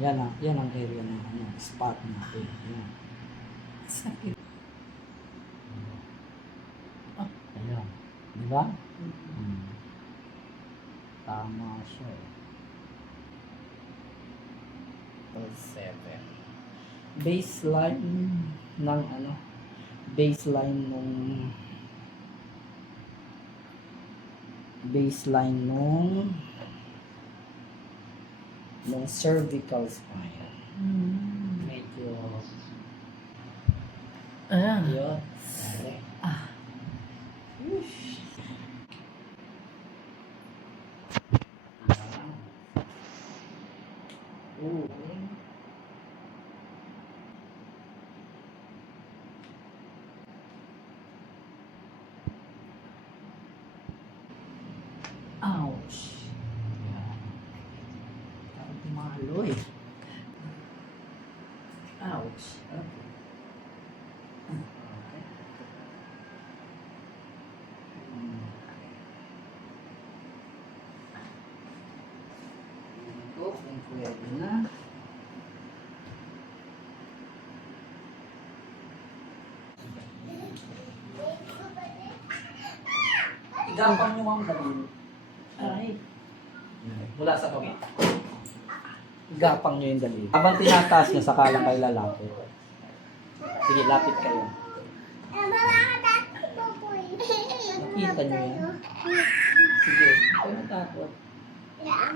Yan ang area na ano, spot natin. Yan. Sakit. Ayan. Di ba? Tama siya eh. 7. Baseline ng ano? Baseline nung cervical spine. Medyo yun. Ooh. Ouch. Parang pumalo eh. Ouch. Okay. Kung pwede na. Igapang nyo ang daliri. Ay. Mula sa baba. Igapang nyo yung daliri. Habang tinataas nyo, saka lang kayo lalapit. Sige, lapit kayo. Nakita nyo yan? Sige, ito natakot. Yan,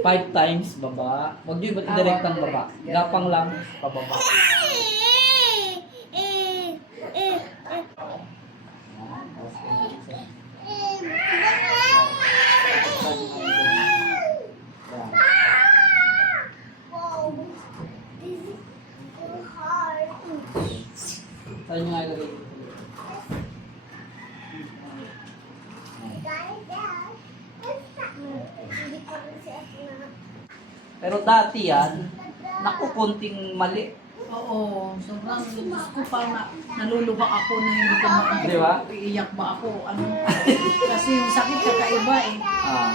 5 times baba. Huwag nyo iba't direktang baba. Gapang lang, pababa. Saan nyo nga ilagay dito? Pero dati yan, naku, konting mali. Oo, sobrang gusto ko pa naluluha ako na hindi ko Di ba? iiyak ba ako. Ano? Kasi yung sakit kakaiba eh. Ah.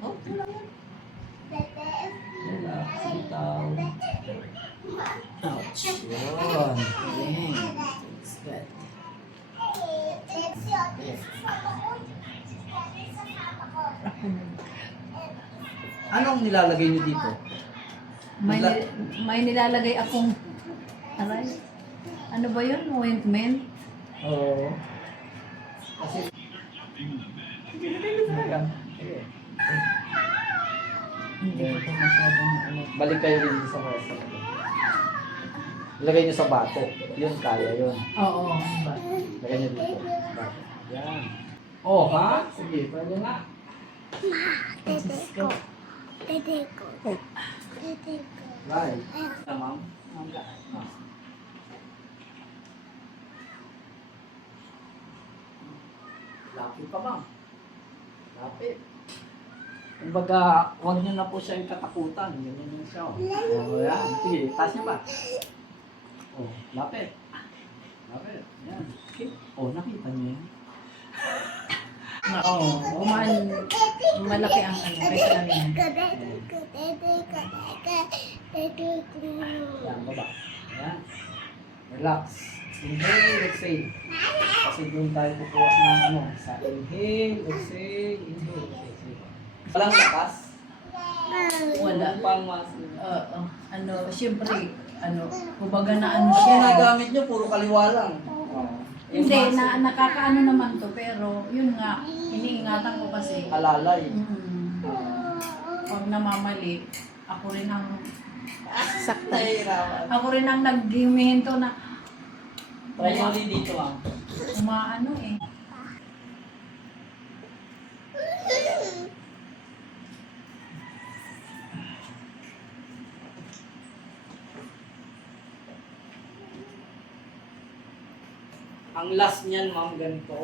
Oh, ouch. Yun. It's good. Anong nilalagay niyo dito? May nilalagay akong aray. Ano ba yun? Ointment? Oo. Kasi Hindi ko pa masyadong ano. balik kayo rin sa pwesto. Ilagay niyo sa bato. Yun, kaya yun. Oo. Lagay niyo dito. Bato. Yan. Oh, ha? Sige, pwede na. Right. Ma'am. Lapit pa, ma'am. Lapit. Kumbaga, huwag niyo na po siya yung katakutan. Ganyan yung siya. Oh, yan. Sige, taas niya pa. Oh, lapit. Lapit. Yan. Okay. Oh, nakita niyo yan. Oo. Malaki ang ano. Kaysa lang yan. Yan, baba. Yan. Relax. Inhale, exhale. Kasi doon tayo kukuha ng ano. Sa inhale, exhale, inhale, exhale. Walang lakas? Wala. Pang mas. Ano, siyempre, kumbaga na ano Ang siya. ginagamit nyo, puro kaliwa lang. Hindi, nakakaano naman to, pero yun nga, iniingatan ko kasi. Alalay. Pag namamali, ako rin ang sakta. Nahihirapan. Ako rin ang nag-giminto na Try mo rin dito ah. umaano eh. Ang last niyan, ma'am, ganito.